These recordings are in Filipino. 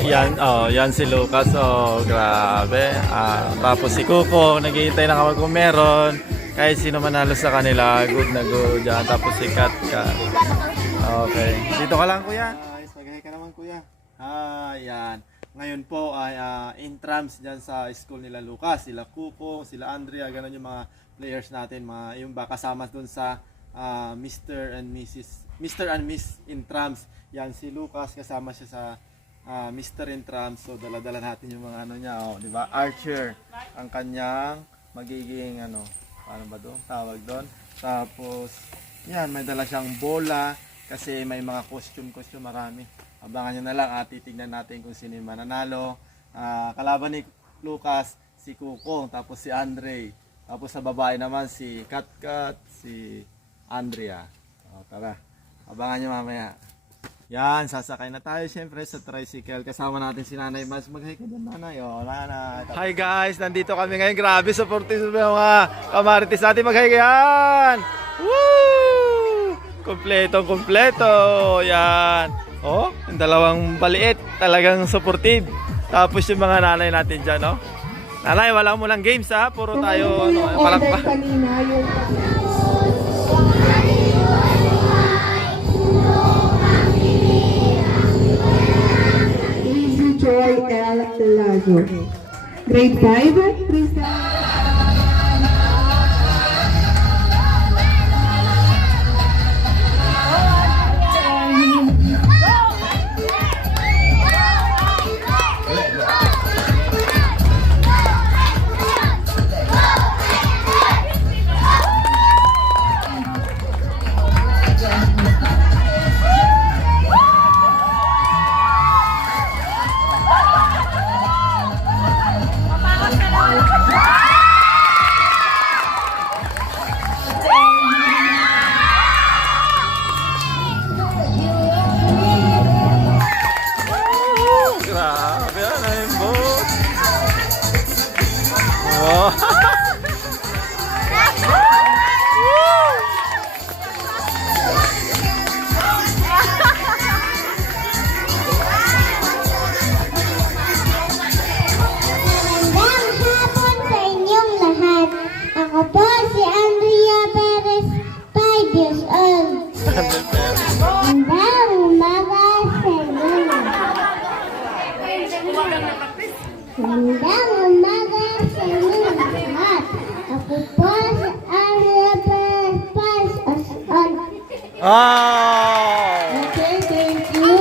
Yan si Lucas. Oh, grabe. Tapos si Kuko, naghihintay na kapag kung meron. Kahit sino manalo sa kanila, good na good. Yan. Tapos si Kat. Okay. Dito ka lang, kuya. Sagay ka naman, kuya. Yan. Ngayon po ay intrams dyan sa school nila Lucas. Sila Kuko, sila Andrea, ganun yung mga players natin. Yung kasama dun sa Mr. and Miss Intrams. Yan si Lucas, kasama siya sa Mr. Intrams. So dala-dala natin yung mga ano niya, di ba? Archer ang kanyang magiging paano ba doon? Tawag doon. Tapos yan, may dala siyang bola kasi may mga costume marami. Abangan niyo na lang at titignan natin kung sino yung mananalo. Kalaban ni Lucas si Kuko, tapos si Andre. Tapos sa babae naman si Katkat, si Andrea. Tara, abangan nyo mamaya. Yan, sasakay na tayo syempre sa tricycle. Kasama natin si Nanay Mas. Mag-hi ka dyan, Nanay. Nanay. Hi guys, nandito kami ngayon. Grabe, supportive mga kamarites natin. Mag-hi yan! Woo! Kompleto. Yan. Yung dalawang baliit. Talagang supportive. Tapos yung mga nanay natin dyan, Nanay, wala mo lang games, ha? Puro tayo, palakpa. Joy L. Lazo. Grade 5, Crystal. Magandang umaga sa inyong lahat. Ako po si Andrea Perez Pascual. Okay, thank you.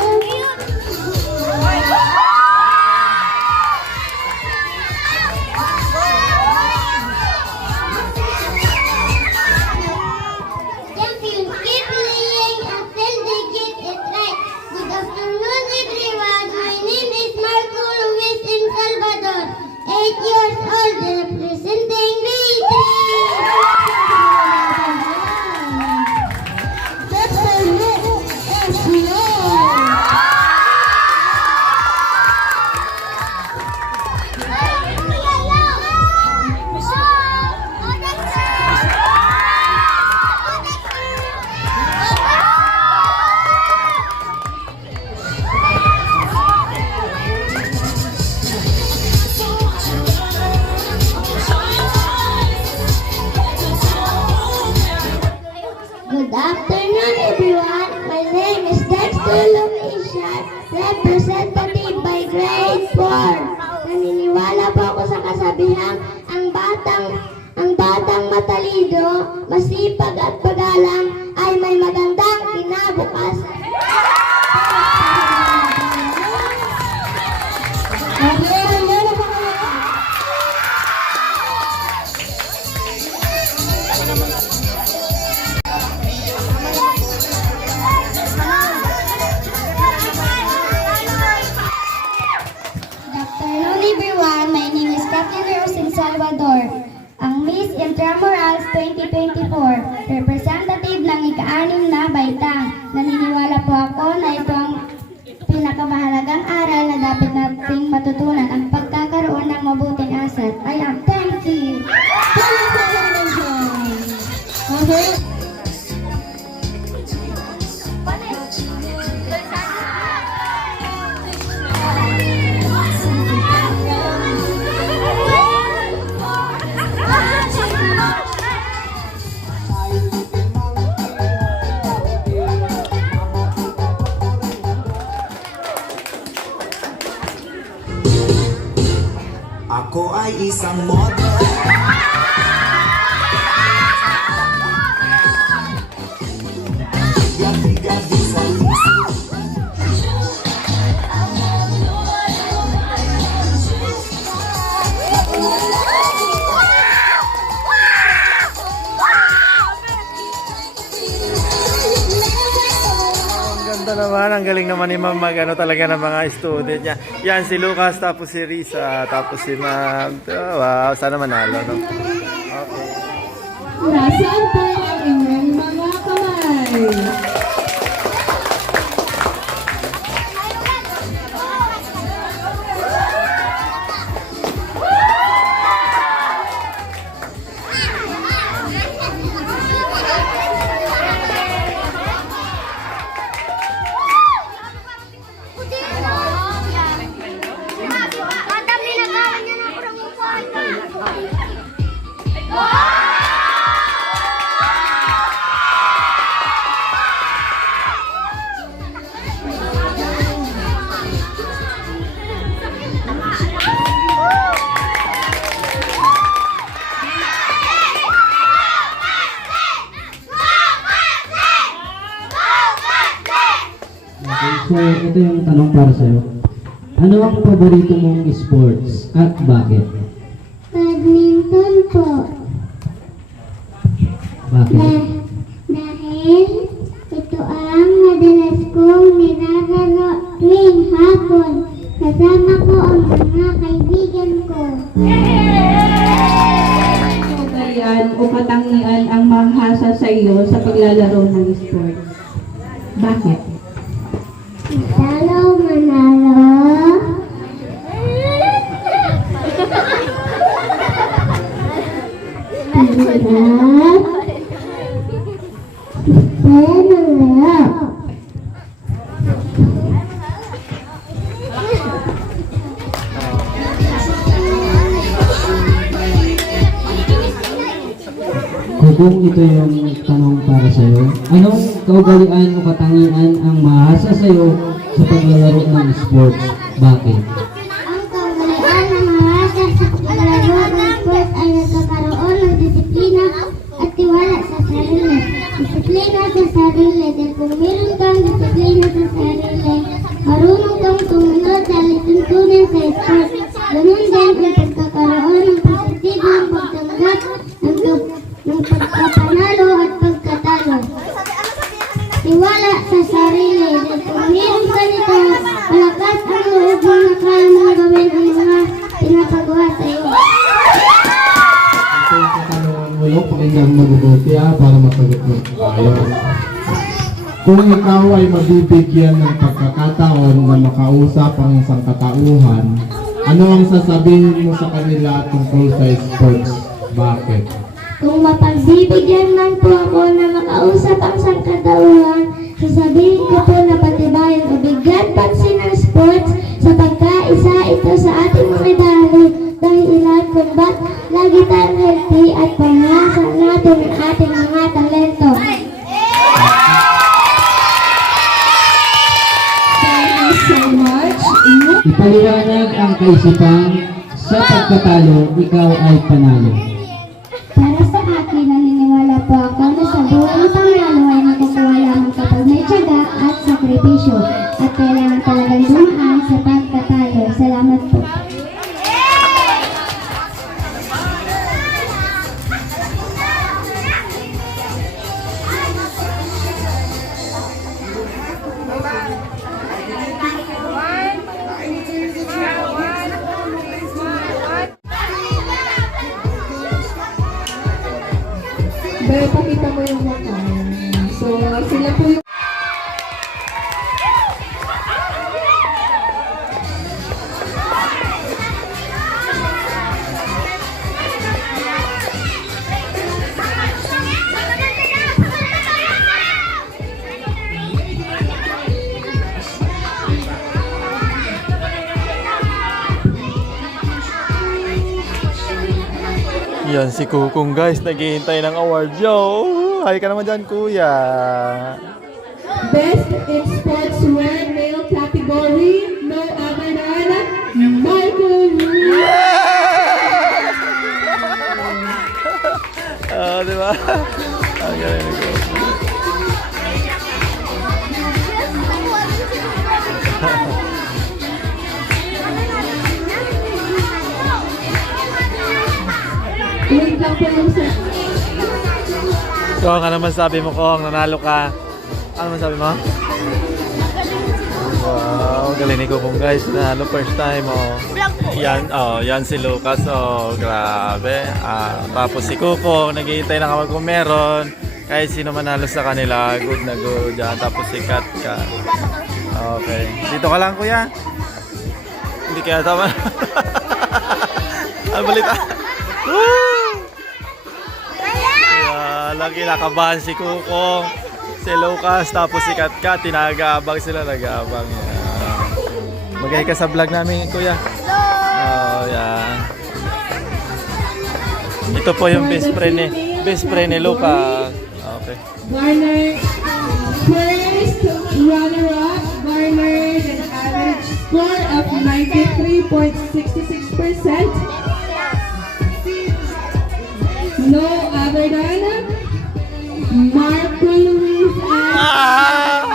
Champions keep playing until they get it right. Good afternoon, everyone. My name is Marco Luis in Salvador. 8 years old, representing grade 3. Dr. Luke S. Good afternoon, everyone. My name is Dexter Lumisian, representative by grade 4. Naniniwala po ako sa kasabihang ang batang matalido, masipag at pagalang ay may magandang kinabukasan. Afternoon, everyone. My name is Captain Rose in Salvador, ang Miss Intramurals 2024, representative ng ika-6 na baitang. Naniniwala po ako na ito ang pinakamahalagang aral na dapat nating matutunan, ang pagkakaroon ng mabuting asset. Thank you. Okay. Ako ay isang model. Gabi-gabi sa liso. Ang ganda naman, ang galing naman ni Ma'am mag-ano talaga ng mga student niya. Yan, si Lucas, tapos si Risa, tapos si Ma'am. Wow, sana manalo, no? Okay. Nasaan po ang inyong mga kamay? Okay, so ito yung tanong para sa'yo. Ano ang paborito mong sports at bakit? Badminton po. Bakit? Dahil ito ang madalas kong nilalaro tuwing hapon. Kasama ko ang mga kaibigan ko. Ano ba yan o katangian ang manghasa sa iyo sa paglalaro ng sports? Bakit? Talo manalo. Hirap. Pero Kung ito yung tanong para sa'yo, anong kaugalian o katangian ang mahasa sa'yo sa paglalaro ng sports? Bakit? ang kaugalian ng mga sa paglalaro ng sport ay nagkakaroon ng disiplina at tiwala sa sarili. Disiplina sa sarili dahil kung meron kang disiplina sa sarili, marunong kang tumunod sa lituntunan sa sport. Ganun din ang pagkakaroon ng positibong pagtanggap ng pagkapanalo at pagkatalo. Tiwala sa sarili dahil kung meron ka nito, malakas ang loob mo na kaya mong gawin ang mga pinapagawa sa iyo. Ito yung katanungan mo, Lok, pakinggan mo mabuti para masagot mo tayo. Kung ikaw ay mabibigyan ng pagkakataon na makausap ang isang katauhan, ano ang sasabihin mo sa kanila tungkol sa sports? Bakit? Kung mapagbibigyan man po ako na makausap ang sangkatauhan, sasabihin ko po na patibayan o bigyan pansin ng sports sa pagkaisa ito sa ating mga dahilan kung ba't lagi tayong healthy at pangasan natin ang ating mga talento. Thank you so much. Ipaliwanag ang kaisipan sa pagkatalo, ikaw ay panalo. Para sa akin, naniniwala po ako na sa buong panalo ay nakukuha lamang kapag may tiyaga at sakripisyo at kailangan talagang dumaan sa pagkatalo. Salamat po. Pero pakita mo yung mukha. So, sila po yung Yan si Kukong guys, naghihintay ng award. Yo! Hi ka naman dyan, kuya. Best in Sportswear Male Category, no other than Michael Lee. Ang galing ni Kuko. Wait lang po yung sa... Kung ano man sabi mo, Kong, nanalo ka. Ano man sabi mo? Wow, galing ni Kukong guys. Nanalo first time, oh. Yan si Lucas, oh. Grabe. Tapos si Kukong, naghihintay na kapag kung meron. Kahit sino manalo sa kanila, good na good. Yan. Tapos si Kat. Okay. Dito ka lang, kuya. Hindi kaya tama. Ang balita. Woo! Lagi nakabahan si Kukong, si Lucas, tapos si Katkat, tinag-aabang sila, nag-aabang yan. Magay ka sa vlog namin, kuya. Oh, yan. Ito po yung best friend ni Lucas. Okay. Garner, first runner-up, garnered an average score of 93.66%. No other than Marco Luis and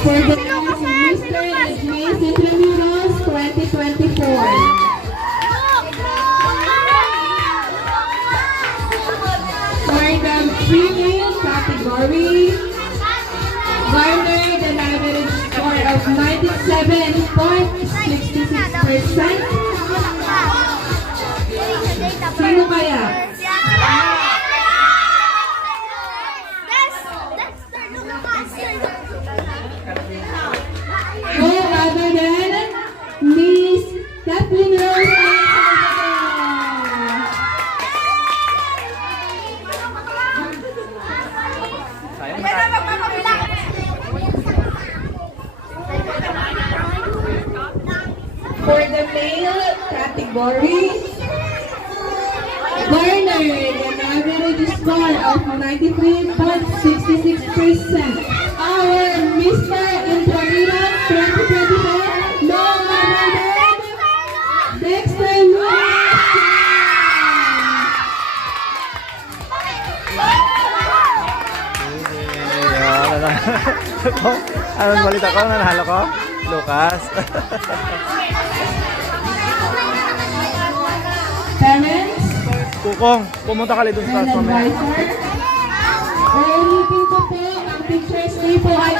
for the Mr. and Miss Intramuros 2024. For the female category, garnered an average score of 97.66%. Sino kaya? No other than Miss Kathleen Rose. For the male category, garnered an average score of 93.66%. Our Mr. Intramuros 2024, no other than Dexter Lewis. Anong balita ko? Nanalo ko? Lucas. Parents Kukong, pumunta ka dito sa and class mamaya. advisor, ulitin ko po ang teacher's day po ay